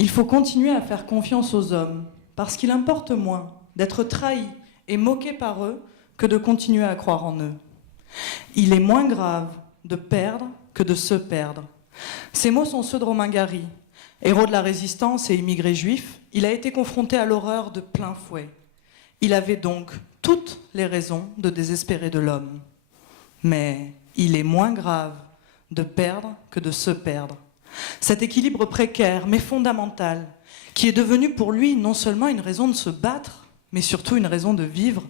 Il faut continuer à faire confiance aux hommes, parce qu'il importe moins d'être trahi et moqué par eux que de continuer à croire en eux. Il est moins grave de perdre que de se perdre. Ces mots sont ceux de Romain Gary. Héros de la résistance et immigré juif, il a été confronté à l'horreur de plein fouet. Il avait donc toutes les raisons de désespérer de l'homme. Mais il est moins grave de perdre que de se perdre. Cet équilibre précaire, mais fondamental, qui est devenu pour lui non seulement une raison de se battre, mais surtout une raison de vivre,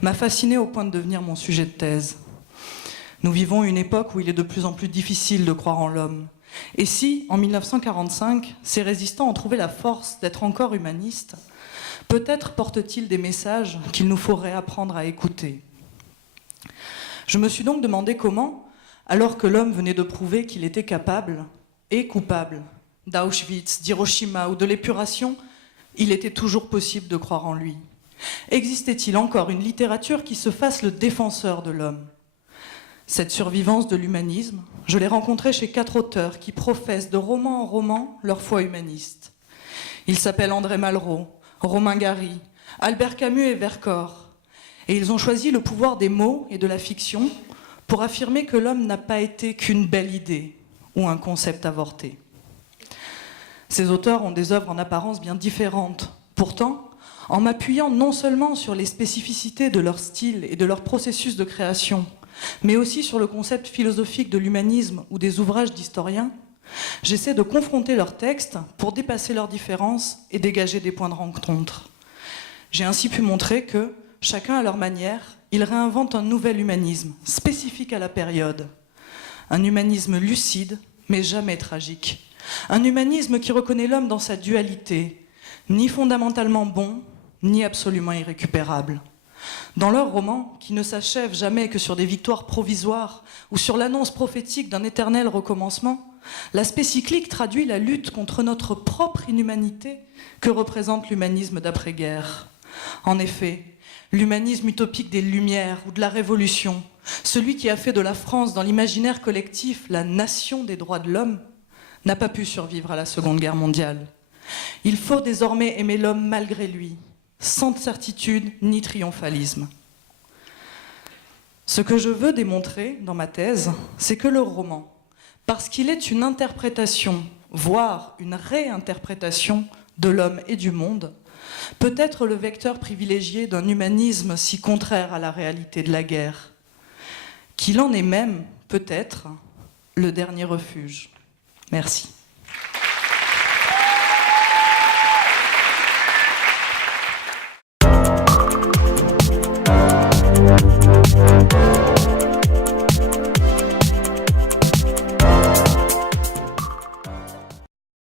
m'a fasciné au point de devenir mon sujet de thèse. Nous vivons une époque où il est de plus en plus difficile de croire en l'homme. Et si, en 1945, ces résistants ont trouvé la force d'être encore humanistes, peut-être portent-ils des messages qu'il nous faut réapprendre à écouter. Je me suis donc demandé comment, alors que l'homme venait de prouver qu'il était capable et coupable d'Auschwitz, d'Hiroshima ou de l'épuration, il était toujours possible de croire en lui. Existait-il encore une littérature qui se fasse le défenseur de l'homme ? Cette survivance de l'humanisme, je l'ai rencontrée chez 4 auteurs qui professent de roman en roman leur foi humaniste. Ils s'appellent André Malraux, Romain Gary, Albert Camus et Vercors. Et ils ont choisi le pouvoir des mots et de la fiction pour affirmer que l'homme n'a pas été qu'une belle idée ou un concept avorté. Ces auteurs ont des œuvres en apparence bien différentes. Pourtant, en m'appuyant non seulement sur les spécificités de leur style et de leur processus de création, mais aussi sur le concept philosophique de l'humanisme ou des ouvrages d'historiens, j'essaie de confronter leurs textes pour dépasser leurs différences et dégager des points de rencontre. J'ai ainsi pu montrer que, chacun à leur manière, ils réinventent un nouvel humanisme, spécifique à la période. Un humanisme lucide, mais jamais tragique. Un humanisme qui reconnaît l'homme dans sa dualité, ni fondamentalement bon, ni absolument irrécupérable. Dans leurs romans, qui ne s'achèvent jamais que sur des victoires provisoires ou sur l'annonce prophétique d'un éternel recommencement, l'aspect cyclique traduit la lutte contre notre propre inhumanité que représente l'humanisme d'après-guerre. En effet, l'humanisme utopique des Lumières ou de la Révolution, celui qui a fait de la France dans l'imaginaire collectif la nation des droits de l'homme, n'a pas pu survivre à la Seconde Guerre mondiale. Il faut désormais aimer l'homme malgré lui, sans certitude ni triomphalisme. Ce que je veux démontrer dans ma thèse, c'est que le roman, parce qu'il est une interprétation, voire une réinterprétation de l'homme et du monde, peut être le vecteur privilégié d'un humanisme si contraire à la réalité de la guerre, qu'il en est même, peut-être, le dernier refuge. Merci.